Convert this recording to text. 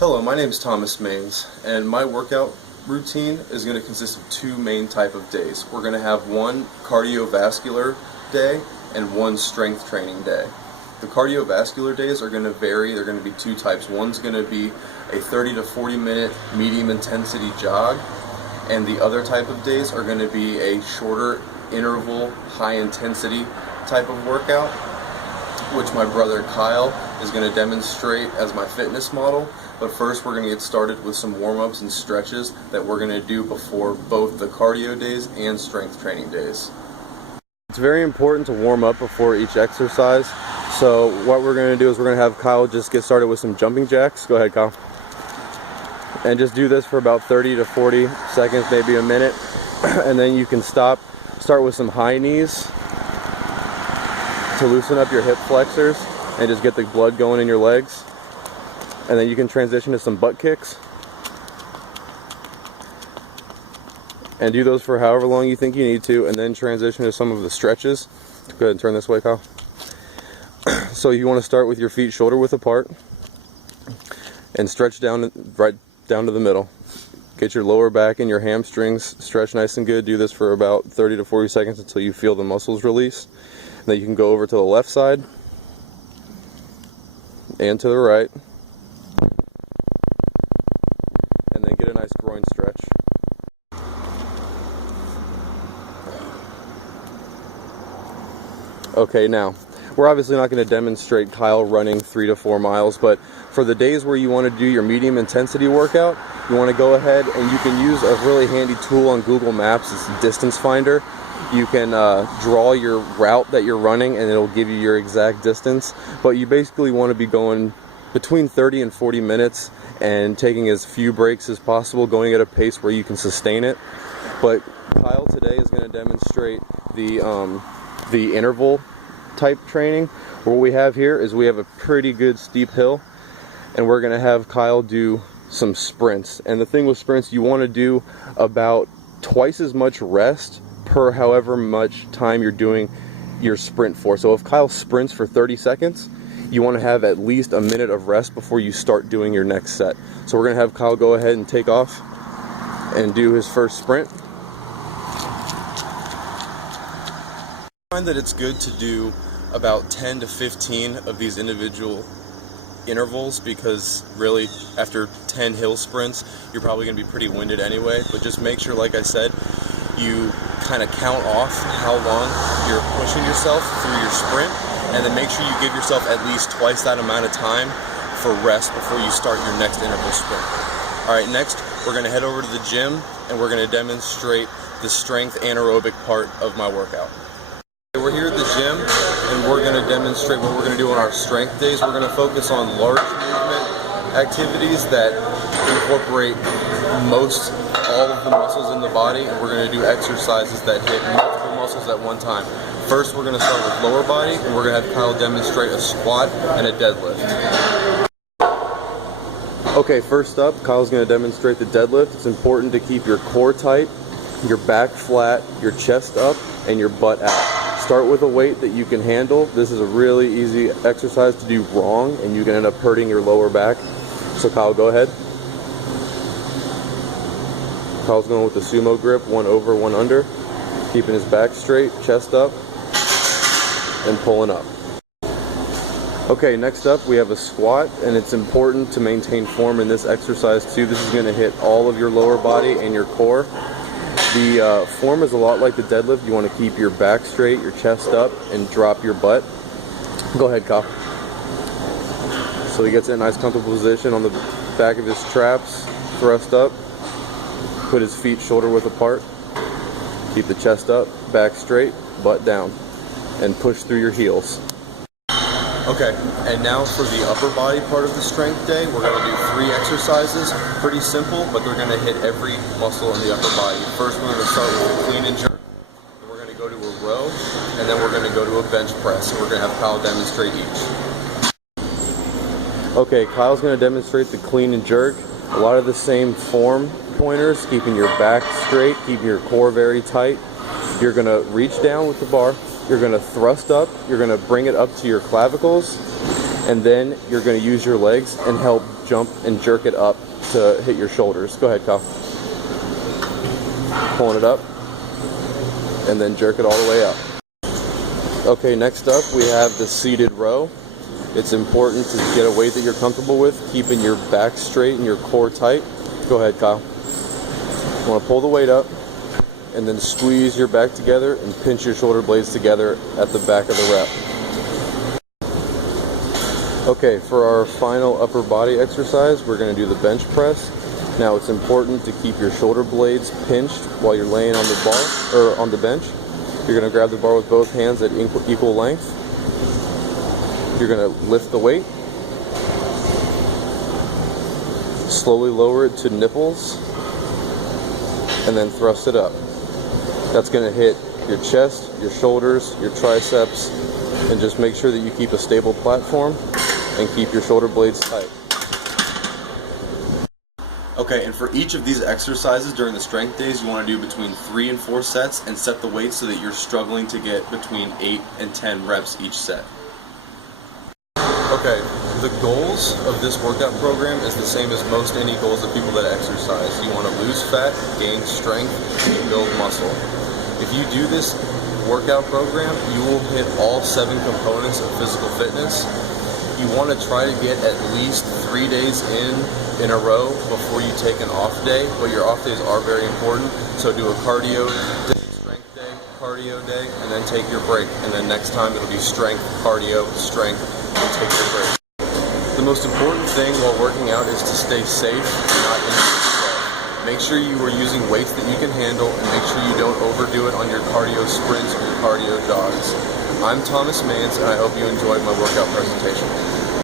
Hello, my name is Thomas Mains, and my workout routine is going to consist of two main type of days. We're going to have one cardiovascular day and one strength training day. The cardiovascular days are going to vary. They're going to be two types. One's going to be a 30 to 40 minute medium intensity jog, and the other type of days are going to be a shorter interval, high intensity type of workout, which my brother Kyle is going to demonstrate as my fitness model. But first we're going to get started with some warm-ups and stretches that we're going to do before both the cardio days and strength training days. It's very important to warm up before each exercise. So what we're going to do is we're going to have Kyle just get started with some jumping jacks. Go ahead, Kyle. And just do this for about 30 to 40 seconds, maybe a minute. And then you can start with some high knees to loosen up your hip flexors and just get the blood going in your legs. And then you can transition to some butt kicks. And do those for however long you think you need to, and then transition to some of the stretches. Go ahead and turn this way, Kyle. So you want to start with your feet shoulder width apart and stretch down right down to the middle. Get your lower back and your hamstrings stretched nice and good. Do this for about 30 to 40 seconds until you feel the muscles release. And then you can go over to the left side and to the right. And then get a nice groin stretch. Okay, now, we're obviously not going to demonstrate Kyle running 3 to 4 miles, but for the days where you want to do your medium intensity workout, you want to go ahead and you can use a really handy tool on Google Maps. It's a distance finder. You can draw your route that you're running and it'll give you your exact distance, but you basically want to be going between 30 and 40 minutes and taking as few breaks as possible, going at a pace where you can sustain it. But Kyle today is going to demonstrate the interval type training. What we have here is we have a pretty good steep hill, and we're going to have Kyle do some sprints. And the thing with sprints, you want to do about twice as much rest per however much time you're doing your sprint for. So if Kyle sprints for 30 seconds, you want to have at least a minute of rest before you start doing your next set. So we're going to have Kyle go ahead and take off and do his first sprint. I find that it's good to do about 10 to 15 of these individual intervals, because really after 10 hill sprints you're probably going to be pretty winded anyway. But just make sure, like I said, you kind of count off how long you're pushing yourself through your sprint, and then make sure you give yourself at least twice that amount of time for rest before you start your next interval sprint. Alright, next we're going to head over to the gym and we're going to demonstrate the strength anaerobic part of my workout. We're here at the gym and we're going to demonstrate what we're going to do on our strength days. We're going to focus on large movement activities that incorporate all of the muscles in the body, and we're going to do exercises that hit multiple muscles at one time. First, we're going to start with lower body, and we're going to have Kyle demonstrate a squat and a deadlift. Okay, first up, Kyle's going to demonstrate the deadlift. It's important to keep your core tight, your back flat, your chest up, and your butt out. Start with a weight that you can handle. This is a really easy exercise to do wrong, and you can end up hurting your lower back. So Kyle, go ahead. Kyle's going with the sumo grip, one over, one under, keeping his back straight, chest up, and pulling up. Okay, next up we have a squat, and it's important to maintain form in this exercise too. This is going to hit all of your lower body and your core. The form is a lot like the deadlift. You want to keep your back straight, your chest up, and drop your butt. Go ahead, Kyle. So he gets in a nice comfortable position on the back of his traps, thrust up, put his feet shoulder width apart, keep the chest up, back straight, butt down, and push through your heels. Okay, and now for the upper body part of the strength day, we're going to do 3 exercises. Pretty simple, but they're going to hit every muscle in the upper body. First, we're going to start with a clean and jerk. Then we're going to go to a row, and then we're going to go to a bench press. We're going to have Kyle demonstrate each. Okay, Kyle's going to demonstrate the clean and jerk. A lot of the same form pointers, keeping your back straight, keeping your core very tight. You're going to reach down with the bar. You're going to thrust up. You're going to bring it up to your clavicles. And then you're going to use your legs and help jump and jerk it up to hit your shoulders. Go ahead, Kyle. Pulling it up, and then jerk it all the way up. Okay, next up we have the seated row. It's important to get a weight that you're comfortable with, keeping your back straight and your core tight. Go ahead, Kyle. You want to pull the weight up, and then squeeze your back together and pinch your shoulder blades together at the back of the rep. Okay, for our final upper body exercise, we're going to do the bench press. Now it's important to keep your shoulder blades pinched while you're laying on the bar, or on the bench. You're going to grab the bar with both hands at equal length. You're going to lift the weight. Slowly lower it to nipples, and then thrust it up. That's going to hit your chest, your shoulders, your triceps, and just make sure that you keep a stable platform and keep your shoulder blades tight. Okay, and for each of these exercises during the strength days, you want to do between 3 and 4 sets and set the weight so that you're struggling to get between 8 and 10 reps each set. Okay, the goals of this workout program is the same as most any goals of people that exercise. You want to lose fat, gain strength, and build muscle. If you do this workout program, you will hit all 7 components of physical fitness. You want to try to get at least 3 days in a row before you take an off day, but your off days are very important. So do a cardio day, strength day, cardio day, and then take your break. And then next time it'll be strength, cardio, strength, and take your break. The most important thing while working out is to stay safe and not injure yourself. Make sure you are using weights that you can handle, and make sure you don't overdo it on your cardio sprints or your cardio jogs. I'm Thomas Mains, and I hope you enjoyed my workout presentation.